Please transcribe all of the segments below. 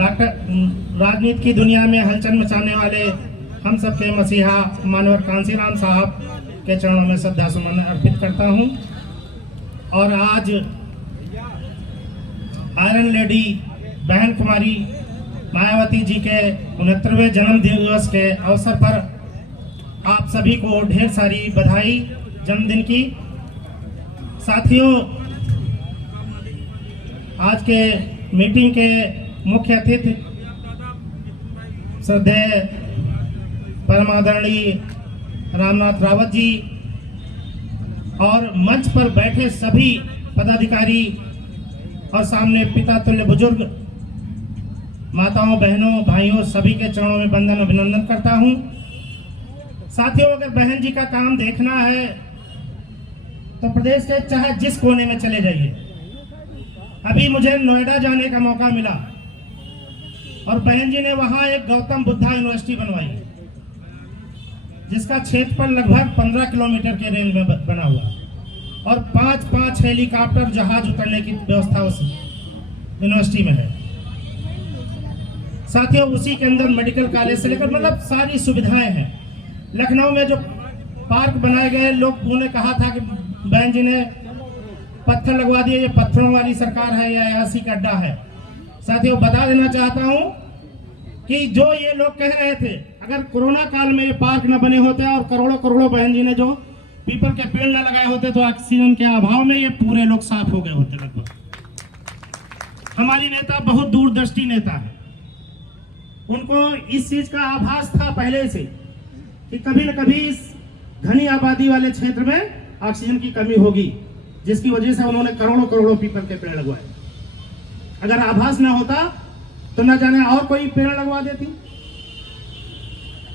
Doctor राजनीति की दुनिया में हलचल मचाने वाले हम सबके मसीहा मानवर कांसीराम साहब के चरणों में श्रद्धा सुमन अर्पित करता हूं। और आज आयरन लेडी बहन कुमारी मायावती जी के 69वें जन्म दिवस के अवसर पर आप सभी को ढेर सारी बधाई जन्मदिन की। साथियों, आज के मीटिंग के मुख्य अतिथि श्रद्धेय परम आदरणीय रामनाथ रावत जी और मंच पर बैठे सभी पदाधिकारी और सामने पिता तुल्य बुजुर्ग माताओं, बहनों, भाइयों सभी के चरणों में वंदन अभिनंदन करता हूं। साथियों, अगर बहन जी का काम देखना है तो प्रदेश के चाहे जिस कोने में चले जाइए। अभी मुझे नोएडा जाने का मौका मिला और बहन जी ने वहां एक गौतम बुद्धा यूनिवर्सिटी बनवाई, जिसका क्षेत्रफल लगभग 15 किलोमीटर के रेंज में बना हुआ और 5-5 हेलीकॉप्टर जहाज उतरने की व्यवस्था उस यूनिवर्सिटी में है। साथियों, उसी के अंदर मेडिकल कॉलेज से लेकर मतलब सारी सुविधाएं हैं। लखनऊ में जो पार्क बनाए गए, लोग ने कहा था कि बहन जी ने पत्थर लगवा दिए, ये पत्थरों वाली सरकार है या ऐसी का अड्डा है। साथियों, बता देना चाहता हूं कि जो ये लोग कह रहे थे, अगर कोरोना काल में ये पार्क न बने होते और करोड़ों करोड़ों बहन जी ने जो पीपल के पेड़ न लगाए होते तो ऑक्सीजन के अभाव में ये पूरे लोग साफ हो गए होते लगभग। हमारी नेता बहुत दूरदृष्टि नेता है, उनको इस चीज का आभास था पहले से कि कभी न कभी इस घनी आबादी वाले क्षेत्र में ऑक्सीजन की कमी होगी, जिसकी वजह से उन्होंने करोड़ों करोड़ों पीपल के पेड़ लगवाए। अगर आभास न होता तो न जाने और कोई पेड़ लगवा देती।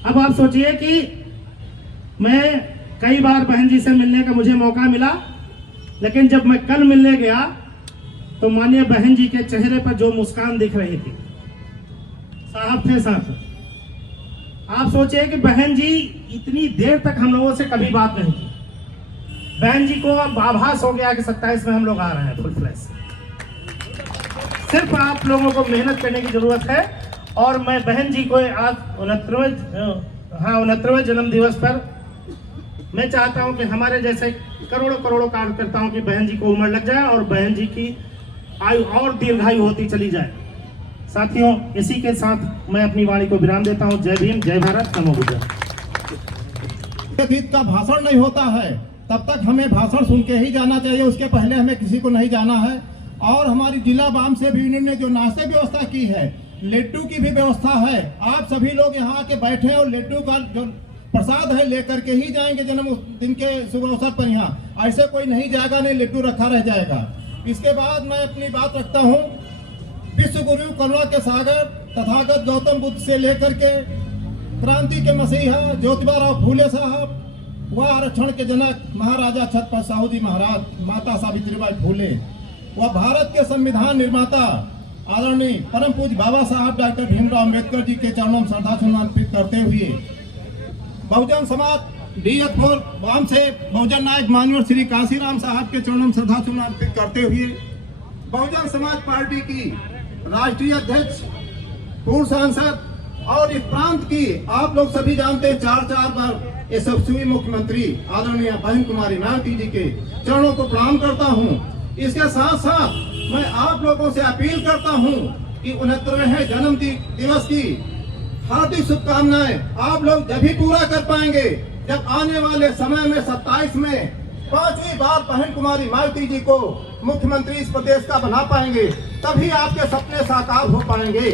अब आप सोचिए कि मैं कई बार बहन जी से मिलने का मुझे मौका मिला, लेकिन जब मैं कल मिलने गया तो माननीय बहन जी के चेहरे पर जो मुस्कान दिख रही थी, साहब थे साथ। आप सोचिए कि बहन जी इतनी देर तक हम लोगों से कभी बात नहीं की। बहन जी को अब आभास हो गया कि 27 में हम लोग आ रहे हैं फुल फ्लैश। सिर्फ आप लोगों को मेहनत करने की जरूरत है। और मैं बहन जी को आज 69वें जन्म दिवस पर मैं चाहता हूं कि हमारे जैसे करोड़ों करोड़ों कार्यकर्ताओं की बहन जी को उम्र लग जाए और बहन जी की आयु और दीर्घायु होती चली जाए। साथियों, इसी के साथ मैं अपनी वाणी को विराम देता हूं। जय भीम, जय भारत, नमो बुद्धाय। का भाषण नहीं होता है तब तक हमें भाषण सुन के ही जाना चाहिए, उसके पहले हमें किसी को नहीं जाना है। और हमारी जिला वाम से भी उन्होंने जो नाश्ते व्यवस्था की है, लड्डू की भी व्यवस्था है। आप सभी लोग यहाँ आके बैठे और लड्डू का जो प्रसाद है लेकर के ही जाएंगे जन्मदिन के शुभ अवसर पर। यहाँ ऐसे कोई नहीं जाएगा, नहीं लड्डू रखा रह जाएगा। इसके बाद मैं अपनी बात रखता हूँ। विश्व गुरु करुणा के सागर तथागत गौतम बुद्ध से लेकर के क्रांति के मसीहा ज्योतिबा राव फूले साहब, वह आरक्षण के जनक महाराजा छत्रपति साहू जी महाराज, माता सावित्रीबाई फूले, वह भारत के संविधान निर्माता आदरणीय परम पूज्य बाबा साहब डॉक्टर भीमराव अम्बेडकर जी के चरणों में श्रद्धासुमन अर्पित करते हुए बहुजन समाज DF4 वाम से बहुजन नायक माननीय श्री कांसीराम साहब के चरणों में श्रद्धासुमन अर्पित करते हुए बहुजन समाज पार्टी की राष्ट्रीय अध्यक्ष, पूर्व सांसद और इस प्रांत की आप लोग सभी जानते हैं 4 बार यशस्वी मुख्यमंत्री आदरणीय बहन कुमारी मायावती जी के चरणों को प्रणाम करता हूं। इसके साथ साथ मैं आप लोगों से अपील करता हूं कि 69वें जन्म दिवस की हार्दिक शुभकामनाएं आप लोग जब भी पूरा कर पाएंगे जब आने वाले समय में 27 में 5वीं बार बहन कुमारी मायावती जी को मुख्यमंत्री इस प्रदेश का बना पाएंगे, तभी आपके सपने साकार हो पाएंगे।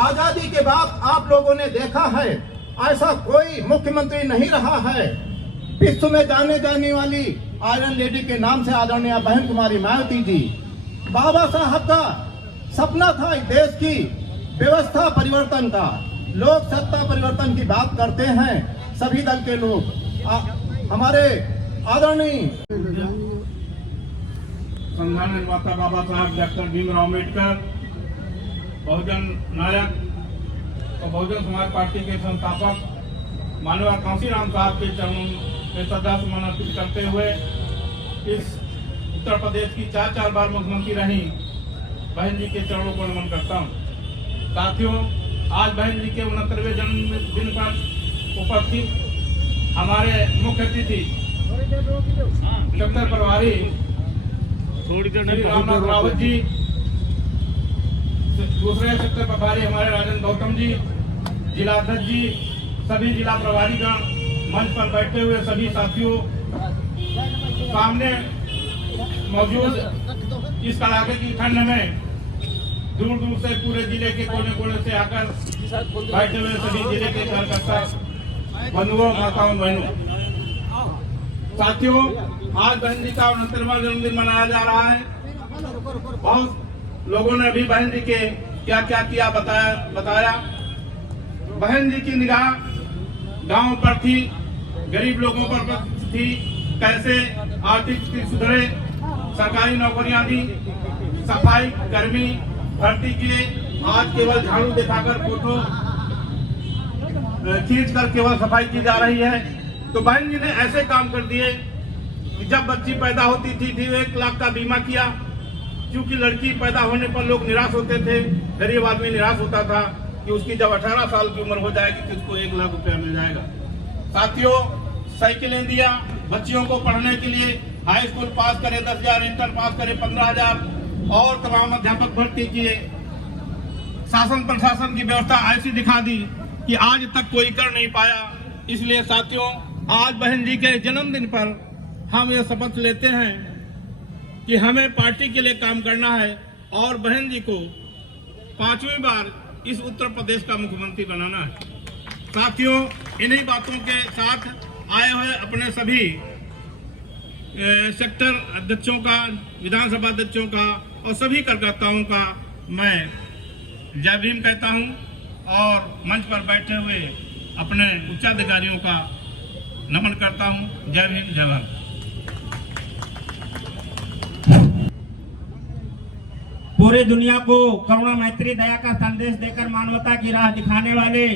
आजादी के बाद आप लोगों ने देखा है ऐसा कोई मुख्यमंत्री नहीं रहा है। विश्व में जाने जाने वाली आयरन लेडी के नाम से आदरणीय बहन कुमारी मायावती जी, बाबा साहब का सपना था इस देश की व्यवस्था परिवर्तन का। लोग सत्ता परिवर्तन की बात करते हैं, सभी दल के लोग। हमारे आदरणीय संविधान निर्माता बाबा साहब डॉक्टर भीमराव अम्बेडकर, बहुजन नायक और बहुजन समाज पार्टी के संस्थापक माननीय कांसीराम साहब के चरणों में श्रद्धासुमन अर्पित करते हुए इस उत्तर प्रदेश की 4 बार मुख्यमंत्री रही बहन जी के चरणों को नमन करता हूँ। साथियों, आज बहन जी के 69वें जन्मदिन पर उपस्थित हमारे मुख्य अतिथि सेक्टर प्रभारी श्री रामनाथ रावत जी, दूसरे सेक्टर प्रभारी हमारे राजन गौतम जी, जिला अध्यक्ष जी, सभी जिला प्रभारीगण, मंच पर बैठे हुए सभी साथियों, सामने मौजूद इस कड़ाके की ठंड में दूर दूर से पूरे जिले के कोने कोने से आकर बैठे हुए सभी जिले के कार्यकर्ता बंधुओं, माताओं, बहनों, साथियों, आज बहन जी का 69वां जन्मदिन मनाया जा रहा है। बहुत लोगों ने अभी बहन जी के क्या क्या किया बताया। बहन जी की निगाह गांव पर थी, गरीब लोगों पर थी, कैसे आर्थिक स्थिति सुधरे, सरकारी नौकरियां दी, सफाई कर्मी भर्ती किए, आज केवल झाड़ू दिखाकर फोटो खींच कर केवल सफाई की जा रही है। तो बहन जी ने ऐसे काम कर दिए कि जब बच्ची पैदा होती थी 1 लाख का बीमा किया, क्योंकि लड़की पैदा होने पर लोग निराश होते थे, गरीब आदमी निराश होता था कि उसकी जब 18 साल की उम्र हो जाएगी तो उसको 1 लाख रुपया मिल जाएगा। साथियों, साइकिलें दिया बच्चियों को पढ़ने के लिए, हाई स्कूल पास करे 10,000, इंटर पास करे 15,000 और तमाम अध्यापक भर्ती किए। शासन प्रशासन की व्यवस्था ऐसी दिखा दी कि आज तक कोई कर नहीं पाया। इसलिए साथियों, आज बहन जी के जन्मदिन पर हम ये शपथ लेते हैं कि हमें पार्टी के लिए काम करना है और बहन जी को 5वीं बार इस उत्तर प्रदेश का मुख्यमंत्री बनाना है। साथियों, इन्हीं बातों के साथ आए हुए अपने सभी सेक्टर अध्यक्षों का, विधानसभा अध्यक्षों का और सभी कार्यकर्ताओं का मैं जय भीम कहता हूं और मंच पर बैठे हुए अपने उच्चाधिकारियों का नमन करता हूं। जय भीम, जय भारत। पूरी दुनिया को करुणा, मैत्री, दया का संदेश देकर मानवता की राह दिखाने वाले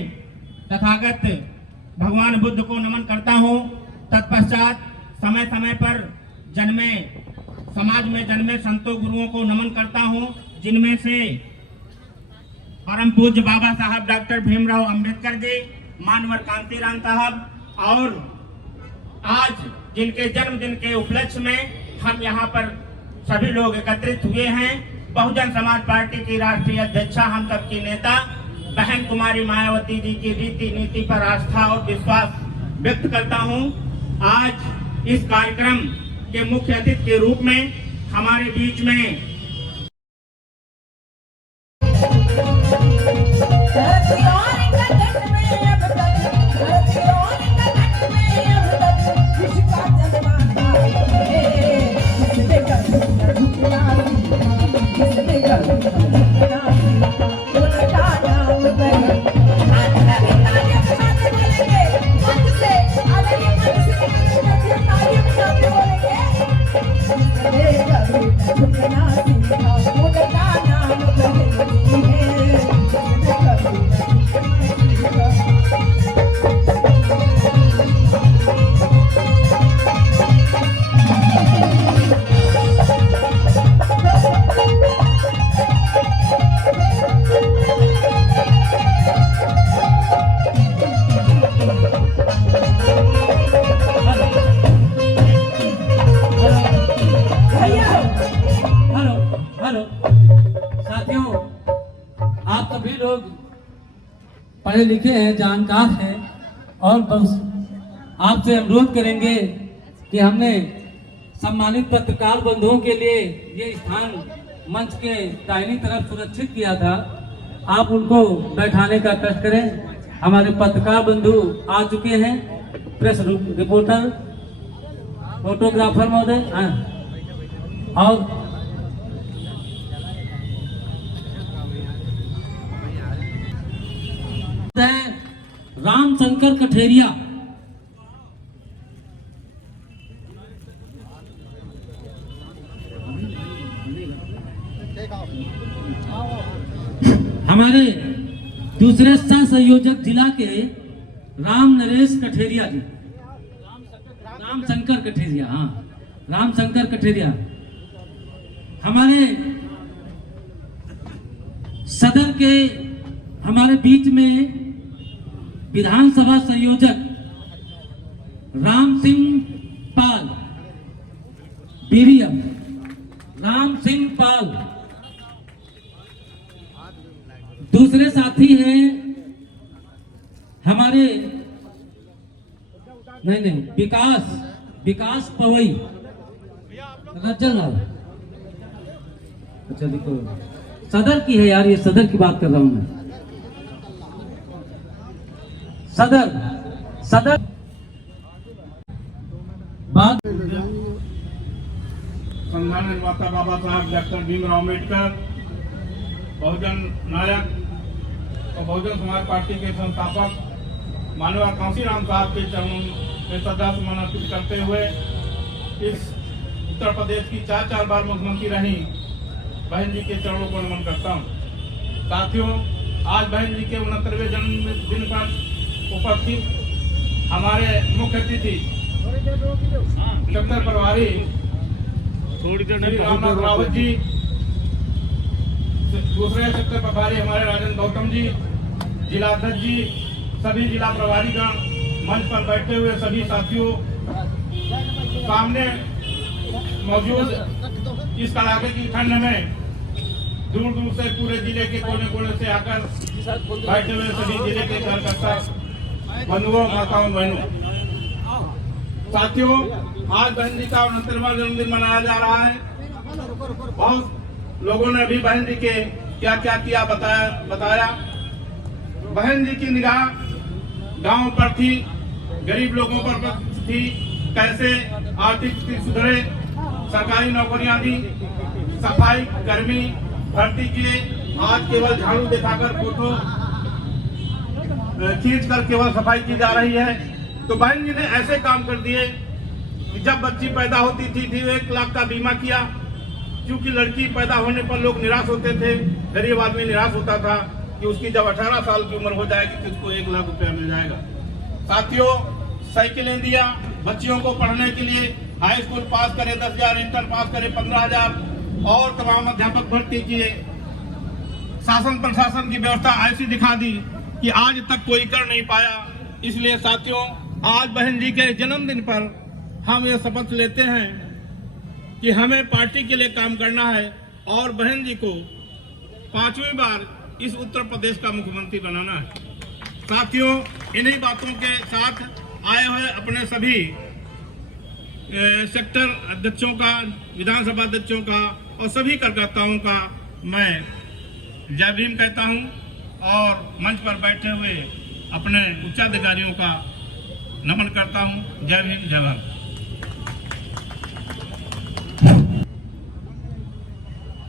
तथागत भगवान बुद्ध को नमन करता हूं। तत्पश्चात समय समय पर जन्मे, समाज में जन्मे संतों गुरुओं को नमन करता हूं, जिनमें से परम पूज्य बाबा साहब डॉक्टर भीमराव अंबेडकर जी, मानवर कांतिराम साहब, और आज जिनके जन्मदिन के उपलक्ष्य में हम यहाँ पर सभी लोग एकत्रित हुए हैं। बहुजन समाज पार्टी की राष्ट्रीय अध्यक्षा, हम सबकी नेता बहन कुमारी मायावती जी की रीति नीति पर आस्था और विश्वास व्यक्त करता हूं। आज इस कार्यक्रम के मुख्य अतिथि के रूप में हमारे बीच में पढ़े लिखे हैं, जानकार हैं और बस आपसे अनुरोध करेंगे कि हमने सम्मानित पत्रकार बंधुओं के लिए ये स्थान मंच के दाहिनी तरफ सुरक्षित किया था, आप उनको बैठाने का कष्ट करें। हमारे पत्रकार बंधु आ चुके हैं, प्रेस रिपोर्टर, फोटोग्राफर महोदय और रामशंकर कठेरिया। हमारे दूसरे सह संयोजक जिला के राम नरेश कठेरिया जी, रामशंकर कठेरिया, हाँ रामशंकर कठेरिया। हमारे सदर के हमारे बीच में विधानसभा संयोजक राम सिंह पाल, बीवीएम राम सिंह पाल। दूसरे साथी हैं हमारे विकास पवई, रज्जल लाल। अच्छा देखो, सदर की है यार, ये सदर की बात कर रहा हूं मैं। सदर बात संविधान निर्माता बाबा साहब डॉक्टर भीमराव अम्बेडकर, बहुजन नायक और बहुजन समाज पार्टी के संस्थापक माननीय कांसीराम साहब के चरणों में श्रद्धा सुमन अर्पित करते हुए इस उत्तर प्रदेश की चार बार मुख्यमंत्री रही बहन जी के चरणों को नमन करता हूँ। साथियों, आज बहन जी के 69वें जन्मदिन पर उपस्थित हमारे मुख्य अतिथि सेक्टर प्रभारी श्री रामनाथ रावत जी, दूसरे सेक्टर प्रभारी हमारे राजेंद्र गौतम जी, जिला अध्यक्ष जी, सभी जिला प्रभारीगण, मंच पर बैठे हुए सभी साथियों, सामने मौजूद इस कड़ाके की ठंड में दूर दूर से पूरे जिले के कोने कोने से आकर बैठे हुए सभी जिले के कार्यकर्ता बंधुओं, माताओं, बहनों, साथियों, आज बहन जी का 69वां जन्मदिन मनाया जा रहा है। बहुत लोगों ने अभी बहन जी के क्या क्या किया बताया। बहन जी की निगाह गांव पर थी, गरीब लोगों पर थी, कैसे आर्थिक स्थिति सुधरे, सरकारी नौकरियां दी, सफाई कर्मी भर्ती किए। आज केवल झाड़ू दिखाकर फोटो खींच कर केवल सफाई की जा रही है। तो बहन जी ने ऐसे काम कर दिए कि जब बच्ची पैदा होती थी 1 लाख का बीमा किया, क्योंकि लड़की पैदा होने पर लोग निराश होते थे, गरीब आदमी निराश होता था कि उसकी जब 18 साल की उम्र हो जाएगी तो उसको 1 लाख रुपया मिल जाएगा। साथियों, साइकिलें दिया बच्चियों को पढ़ने के लिए, हाई स्कूल पास करे 10,000, इंटर पास करे 15,000 और तमाम अध्यापक भर्ती किए। शासन प्रशासन की व्यवस्था ऐसी दिखा दी कि आज तक कोई कर नहीं पाया। इसलिए साथियों, आज बहन जी के जन्मदिन पर हम ये शपथ लेते हैं कि हमें पार्टी के लिए काम करना है और बहन जी को 5वीं बार इस उत्तर प्रदेश का मुख्यमंत्री बनाना है। साथियों, इन्हीं बातों के साथ आए हुए अपने सभी सेक्टर अध्यक्षों का, विधानसभा अध्यक्षों का और सभी कार्यकर्ताओं का मैं जय भीम कहता हूं और मंच पर बैठे हुए अपने उच्चाधिकारियों का नमन करता हूं। जय भीम, जय भारत।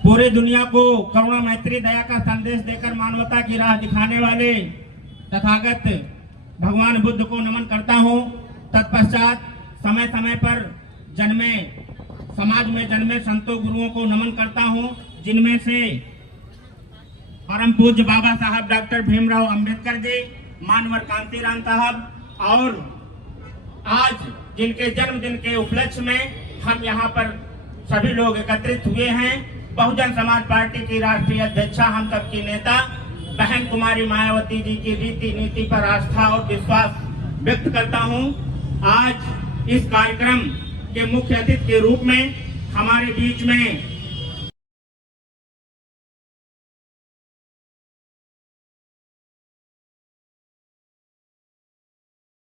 पूरी दुनिया को करुणा, मैत्री, दया का संदेश देकर मानवता की राह दिखाने वाले तथागत भगवान बुद्ध को नमन करता हूँ। तत्पश्चात समय समय पर समाज में जन्मे संतों गुरुओं को नमन करता हूँ, जिनमें से परम पूज्य बाबा साहब डॉक्टर भीमराव अंबेडकर जी, मानवर कांसीराम साहब, और आज जिनके जन्मदिन के उपलक्ष्य में हम यहाँ पर सभी लोग एकत्रित हुए हैं। बहुजन समाज पार्टी की राष्ट्रीय अध्यक्षा, हम सबकी नेता बहन कुमारी मायावती जी की रीति नीति पर आस्था और विश्वास व्यक्त करता हूं। आज इस कार्यक्रम के मुख्य अतिथि के रूप में हमारे बीच में